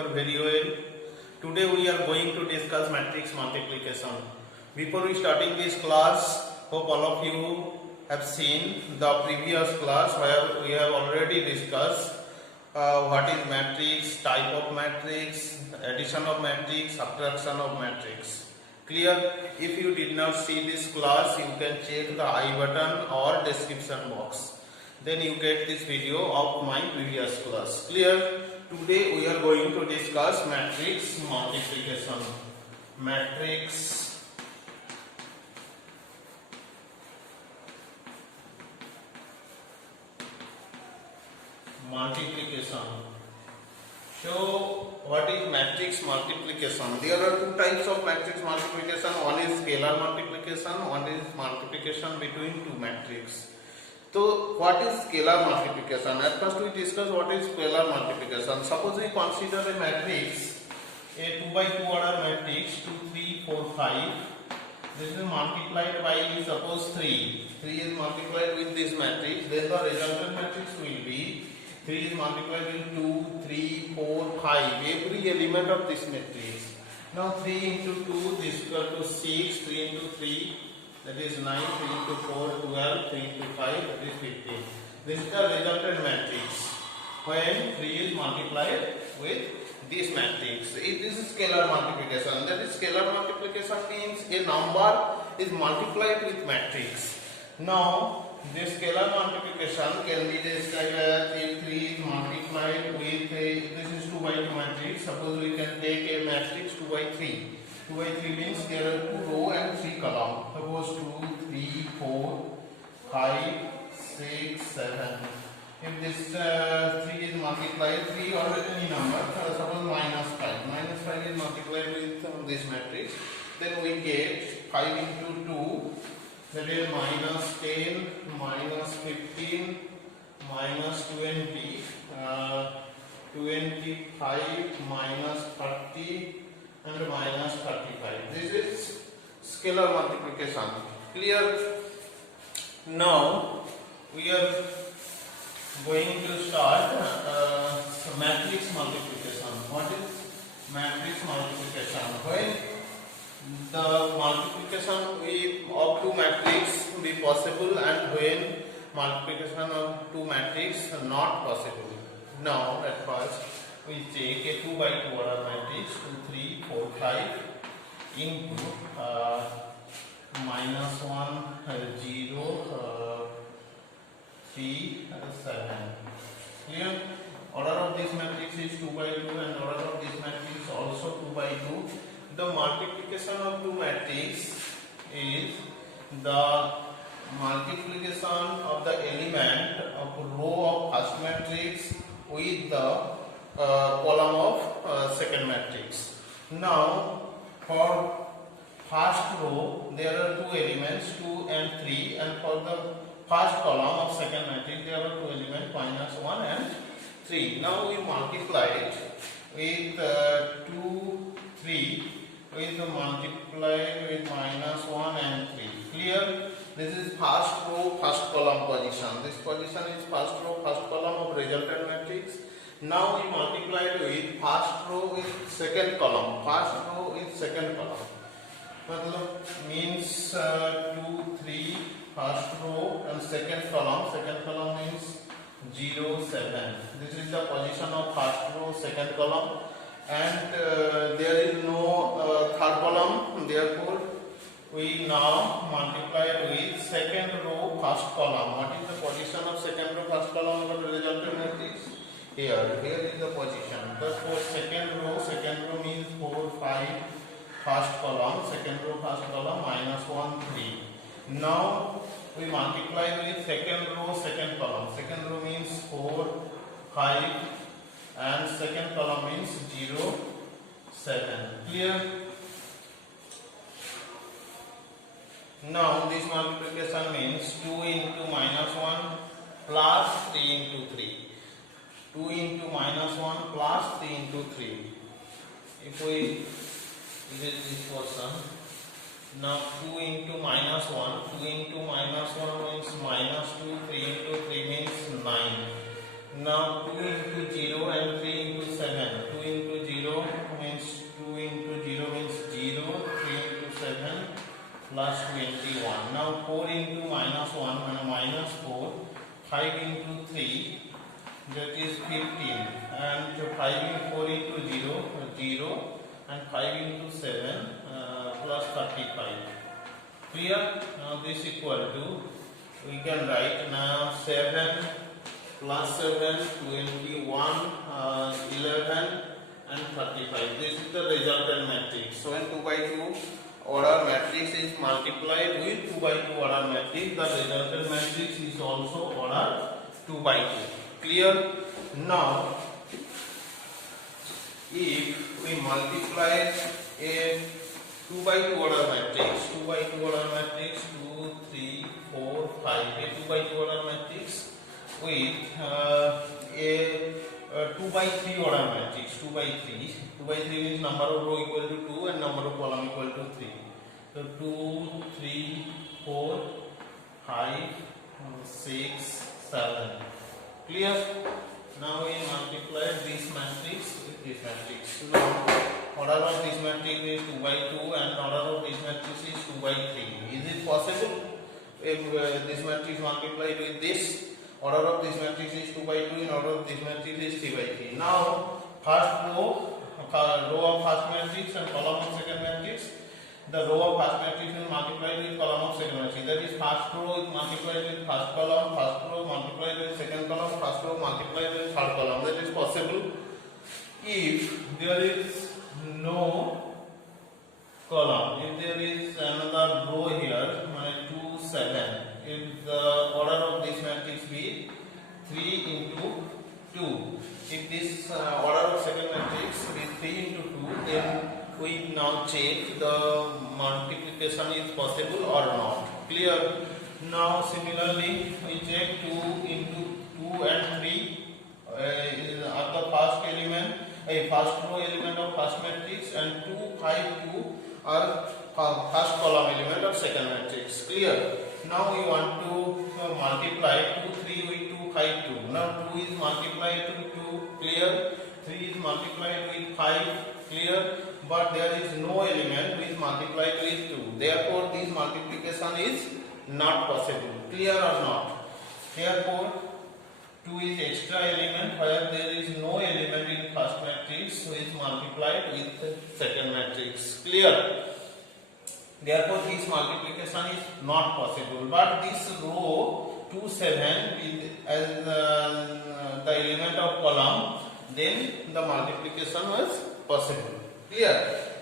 are very well. Today we are going to discuss matrix multiplication. Before we starting this class, hope all of you have seen the previous class where we have already discussed what is matrix, type of matrix, addition of matrix, subtraction of matrix. Clear? If you did not see this class, you can check the I button or description box. Then you get this video of my previous class. Clear? Today we are going to discuss matrix multiplication. Matrix multiplication. So what is matrix multiplication? There are two types of matrix multiplication. One is scalar multiplication, one is multiplication between two matrices. So what is scalar multiplication? At first we discuss what is scalar multiplication. Suppose we consider a matrix, a 2 by 2 order matrix 2, 3, 4, 5. This is multiplied by suppose 3. 3 is multiplied with this matrix. Then the resultant matrix will be 3 is multiplied with 2, 3, 4, 5. Every element of this matrix. Now 3 into 2 this is equal to 6. 3 into 3. That is 9, 3 into 4, 12, 3 into 5, that is 15. This is the resultant matrix when 3 is multiplied with this matrix. This is scalar multiplication. That is scalar multiplication means a number is multiplied with matrix. Now, this scalar multiplication can be described as if 3 is multiplied with this is 2 by 2 matrix. Suppose we can take a matrix 2 by 3. 2 by 3 means there are 2 row and 3 column. Suppose 2, 3, 4, 5, 6, 7. If this 3 is multiplied, 3 or any number, suppose minus 5. Minus 5 is multiplied with this matrix. Then we get 5 into 2, that is minus 10, minus 15, minus 20, 25, minus 30, and minus 35. This is scalar multiplication. Clear? Now we are going to start matrix multiplication. What is matrix multiplication? When the multiplication of two matrices be possible and when multiplication of two matrices not possible. Now at first we take a 2 by 2 order matrix 2, 3, 4, 5 into minus 1, 0, 3, 7. Clear? Order of this matrix is 2 by 2 and order of this matrix also 2 by 2. The multiplication of two matrices is the multiplication of the element of row of first matrix with the column of second matrix. Now for first row there are two elements 2 and 3, and for the first column of second matrix there are two elements minus 1 and 3. Now we multiply it with 2, 3 with multiply with minus 1 and 3. Clear? This is first row first column position. This position is first row first column of resultant matrix. Now we multiply it with first row with second column. First row with second column. Means 2, 3 first row and second column. Second column means 0, 7. This is the position of first row second column, and there is no third column. Therefore, we now multiply it with second row first column. What is the position of second row first column of the resultant matrix? Here is the position. Therefore, second row means 4, 5, first column, second row first column, minus 1, 3. Now we multiply with second row second column. Second row means 4, 5, and second column means 0, 7. Clear? Now this multiplication means 2 into minus 1 plus 3 into 3. 2 into minus 1 plus 3 into 3. If we use this portion, now 2 into minus 1, 2 into minus 1 means minus 2, 3 into 3 means 9. Now 2 into 0 and 3 into 7. 2 into 0 5 into 3, that is 15, and 5 into 4 into 0, 0, and 5 into 7 plus 35. Clear? Now this equal to, we can write now 7 plus 7, 21, 11 and 35. This is the resultant matrix. So when 2 by 2 order matrix is multiplied with 2 by 2 order matrix, the resultant matrix is also order 2 by 2. Clear? Now if we multiply a 2 by 2 order matrix, 2 by 2 order matrix, 2, 3, 4, 5, a 2 by 2 order matrix with a 2 by 3 order matrix, 2 by 3. 2 by 3 means number of row equal to 2 and number of column equal to 3. So 2, 3, 4, 5, 6, 7. Clear? Now we multiply this matrix with this matrix. Now order of this matrix is 2 by 2 and order of this matrix is 2 by 3. Is it possible? If this matrix multiplied with this, order of this matrix is 2 by 2 and order of this matrix is 3 by 3. Now first row of first matrix and column of second matrix. The row of first matrix is multiplied with column of second matrix. That is first row is multiplied with first column, first row multiplied with second column, first row multiplied with third column. That is possible if there is no column. If there is another row here, 2, 7. If the order of this matrix be 3 into 2. If this order of second matrix is 3 into 2, then we now check the multiplication is possible or not. Clear? Now similarly we check 2 into 2 and 3 are the first element, first row element of first matrix, and 2, 5, 2 are first column element of second matrix. Clear? Now we want to multiply 2, 3 with 2, 5, 2. Now 2 is multiplied with 2. Clear? 3 is multiplied with 5. Clear? But there is no element which multiplied with 2. Therefore this multiplication is not possible. Clear or not? Therefore 2 is extra element where there is no element in first matrix which is multiplied with second matrix. Clear? Therefore this multiplication is not possible. But this row 2, 7 as the element of column, then the multiplication was possible. Clear?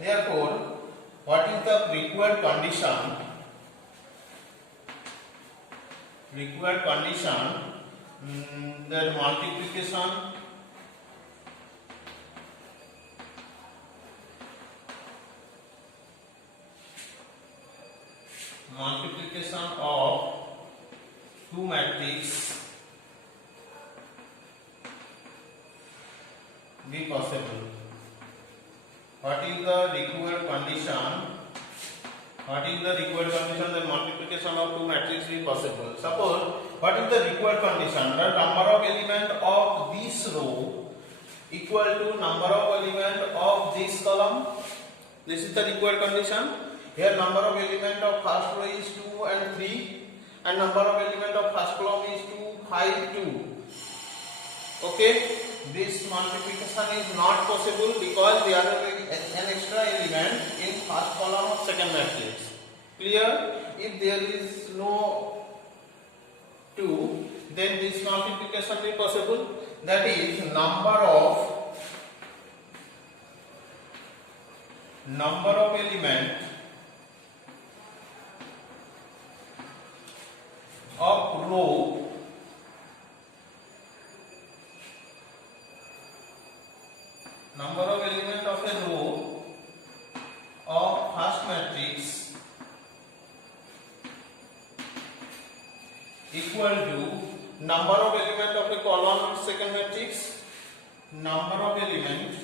Therefore what is the required condition? Required condition that multiplication of two matrix be possible. What is the required condition? What is the required condition that multiplication of two matrices be possible? Suppose, what is the required condition? The number of element of this row equal to number of element of this column. This is the required condition. Here number of element of first row is 2 and 3, and number of element of first column is 2, 5, 2. Okay, this multiplication is not possible because there is an extra element in first column of second matrix. Clear? If there is no 2, then this multiplication is possible. That is number of element of row number of element of a row of first matrix equal to number of element of a column of second matrix, number of elements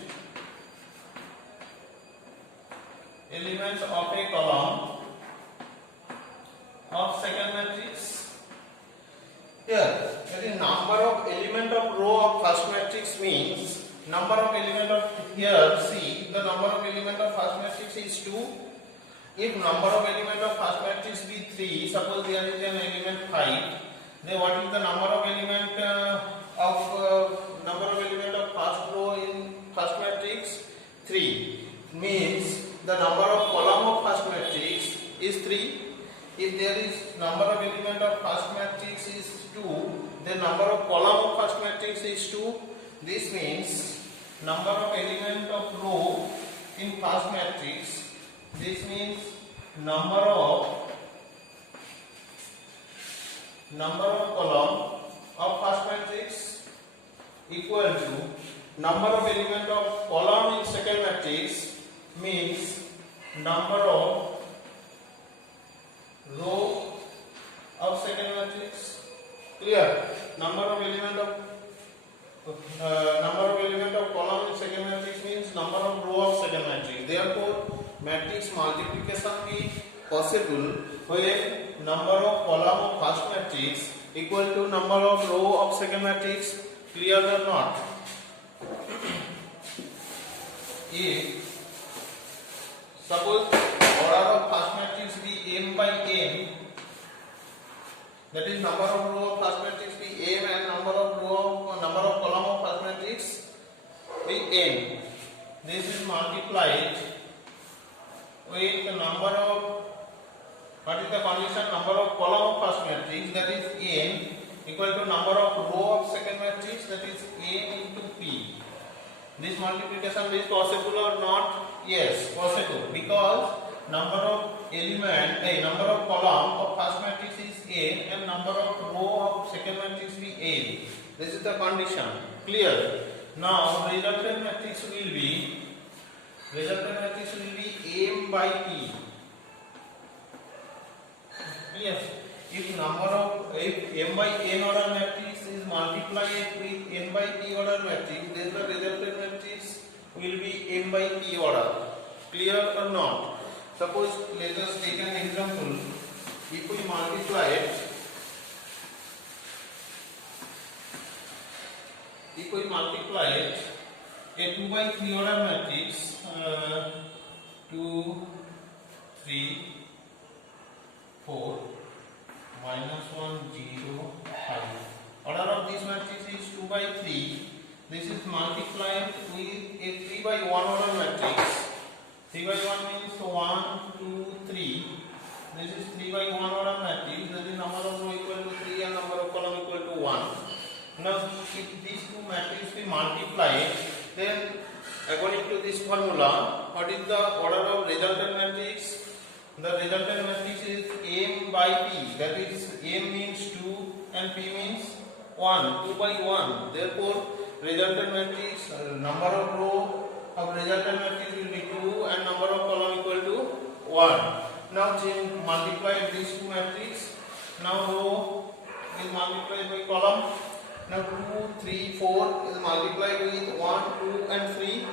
of a column of second matrix. Here, that is number of element of row of first matrix means number of element of, here see, the number of element of first matrix is 2. If number of element of first matrix be 3, suppose there is an element 5, Then what is the number of element of first row in first matrix? 3. Means the number of column of first matrix is 3. If there is number of element of first matrix is 2, then number of column of first matrix is 2. This means number of element of row in first matrix. This means number of column of first matrix equal to number of element of column in second matrix, means number of row of second matrix. Clear? Number of element of column in second matrix means number of row of second matrix. Therefore, matrix multiplication be possible when number of column of first matrix equal to number of row of second matrix. Clear or not? If suppose order of first matrix be m by n, that is number of row of first matrix be m and number of column of first matrix be n. This is multiplied with the number of, what is the condition, number of column of first matrix, that is n, equal to number of row of second matrix, that is n into p. This multiplication is possible or not? Yes, possible, because number of number of column of first matrix is n and number of row of second matrix be n. This is the condition. Clear? Now resultant matrix will be m by p. Yes. If m by n order matrix is multiplied with n by p order matrix, then the resultant matrix will be m by p order. Clear or not? Suppose let us take an example. If we multiply it, a 2 by 3 order matrix, 2, 3, 4, minus 1, 0, 5. Order of this matrix is 2 by 3. This is multiplied with a 3 by 1 order matrix. 3 by 1 means 1, 2, 3. This is 3 by 1 order matrix. That is number of row equal to 3 and number of column equal to 1. Now, if these two matrices be multiplied, then according to this formula, what is the order of resultant matrix? The resultant matrix is m by p. That is, m means 2 and p means 1. 2 by 1. Therefore, resultant matrix, number of row of resultant matrix will be 2 and number of column equal to 1. Now multiply these two matrices. Now row is multiplied by column. Now 2, 3, 4 is multiplied with 1, 2 and 3.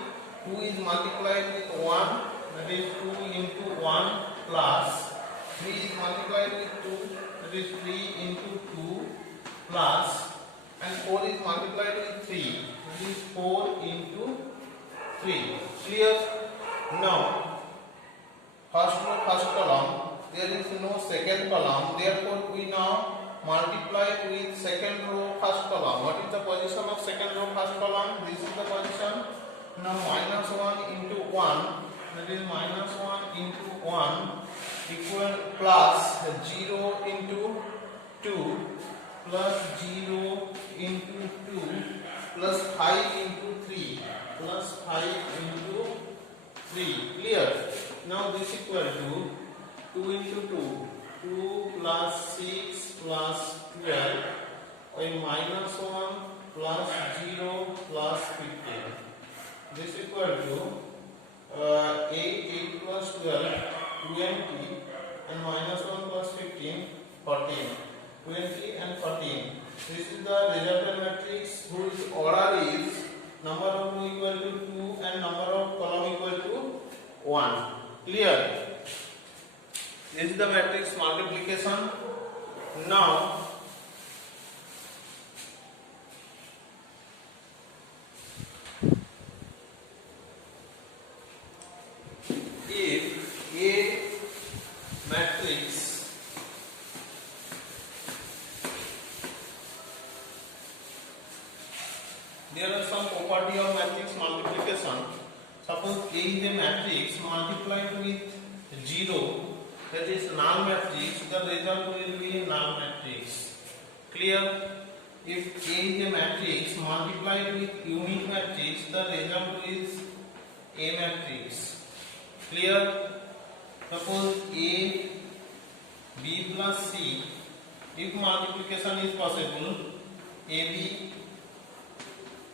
2 is multiplied with 1, that is 2 into 1 plus 3 is multiplied with 2, that is 3 into 2 plus, and 4 is multiplied with 3, that is 4 into 3. Clear? Now, first row, first column, there is no second column, therefore we now multiply with second row, first column. What is the position of second row, first column? This is the position. Now minus 1 into 1, that is minus 1 into 1 equal plus 0 into 2 plus 0 into 2 plus 5 into 3 plus 5 into 3. Clear? Now this equal to 2 into 2. 2 plus 6 plus 12 and minus 1 plus 0 plus 15. This equal to 8 plus 12, 20 and minus 1 plus 15, 14. 20 and 14. This is the resultant matrix whose order is number of row equal to 2 and number of column equal to 1. Clear? This is the matrix multiplication. Now, if A matrix Suppose A is a matrix multiplied with 0, that is null matrix, the result will be null matrix. Clear? If A is a matrix multiplied with unit matrix, the result is A matrix. Clear? Suppose A, B plus C, if multiplication is possible, AB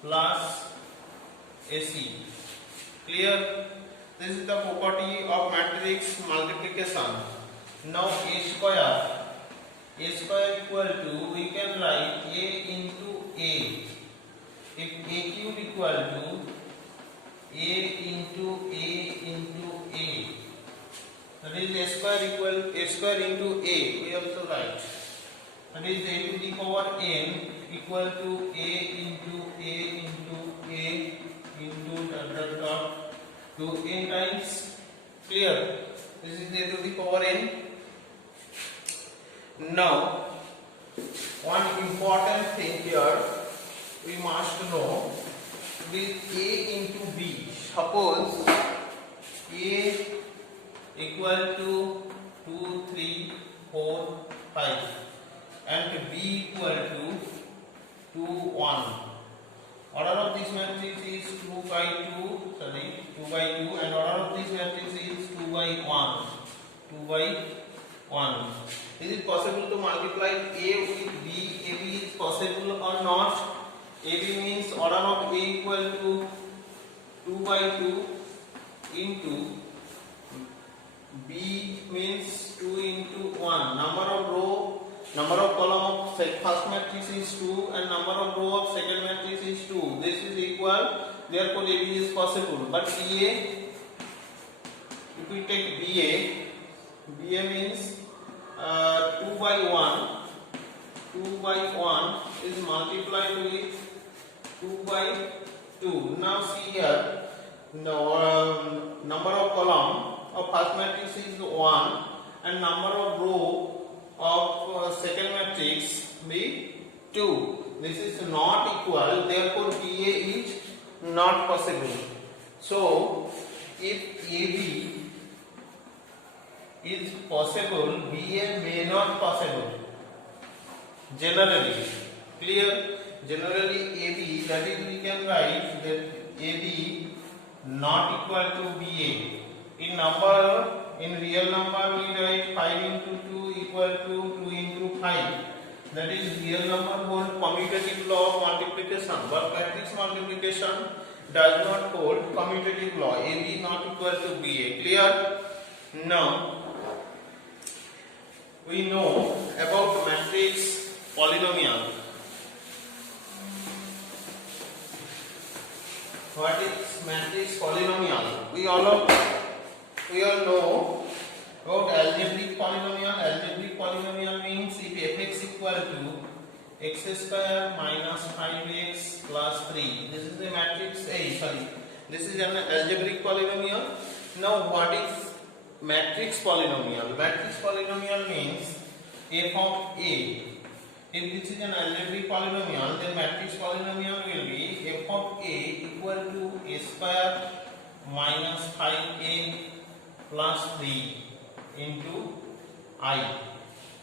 plus AC. Clear? This is the property of matrix multiplication. Now A square equal to, we can write A into A. If A cube equal to A into A into A, that is A square into A, we also write. That is A to the power n equal to A into A into A into dot to n times. Clear? This is A to the power n. Now, one important thing here we must know, with A into B. Suppose A equal to 2, 3, 4, 5 and B equal to 2, 1. Order of this matrix is 2 by 2 and order of this matrix is 2 by 1. 2 by 1. Is it possible to multiply A with B? AB is possible or not? AB means order of A equal to 2 by 2 into B means 2 into 1. Number of column of first matrix is 2 and number of row of second matrix is 2. This is equal. Therefore, AB is possible. But BA, if we take BA means 2 by 1 is multiplied with 2 by 2. Now see here, number of column of first matrix is 1 and number of row of second matrix be 2. This is not equal, therefore BA is not possible. So if AB is possible, BA may not possible. Generally, clear? Generally AB, that is we can write that AB not equal to BA. In real number we write 5 into 2 equal to 2 into 5. That is real number hold commutative law of multiplication, but matrix multiplication does not hold commutative law. AB not equal to BA. Clear? Now we know about matrix polynomial. What is matrix polynomial? We all know about algebraic polynomial. Algebraic polynomial means if fx equal to x square minus 5x plus 3. This is a matrix this is an algebraic polynomial. Now what is matrix polynomial? Matrix polynomial means f of a. If this is an algebraic polynomial, then matrix polynomial will be f of a equal to a square minus 5a plus 3 into I.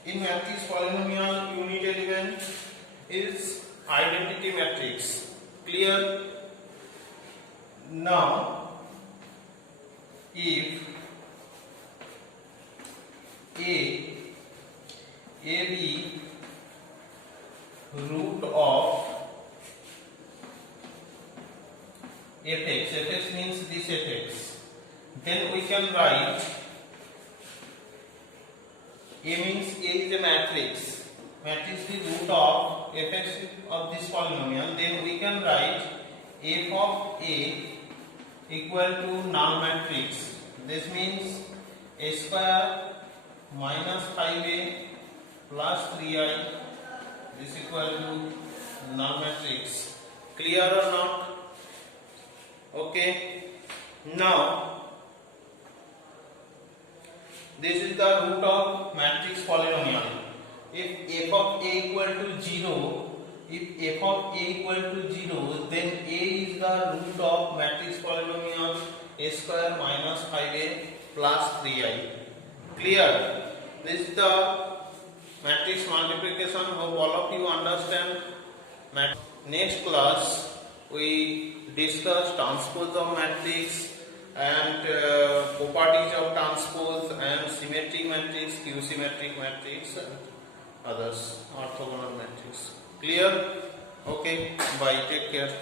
In matrix polynomial, unit element is identity matrix. Clear? Now, if AB root of fx means this fx, then we can write A means A is a matrix the root of fx of this polynomial, then we can write f of A equal to null matrix. This means a square minus 5a plus 3i is equal to null matrix. Clear or not? Okay. Now, this is the root of matrix polynomial. If f of a equal to 0, then a is the root of matrix polynomial a square minus 5a plus 3i. Clear? This is the matrix multiplication. Hope all of you understand. Next class we discuss transpose of matrix and properties of transpose and symmetric matrix, q-symmetric matrix and others, orthogonal matrix. Clear? Okay, bye, take care.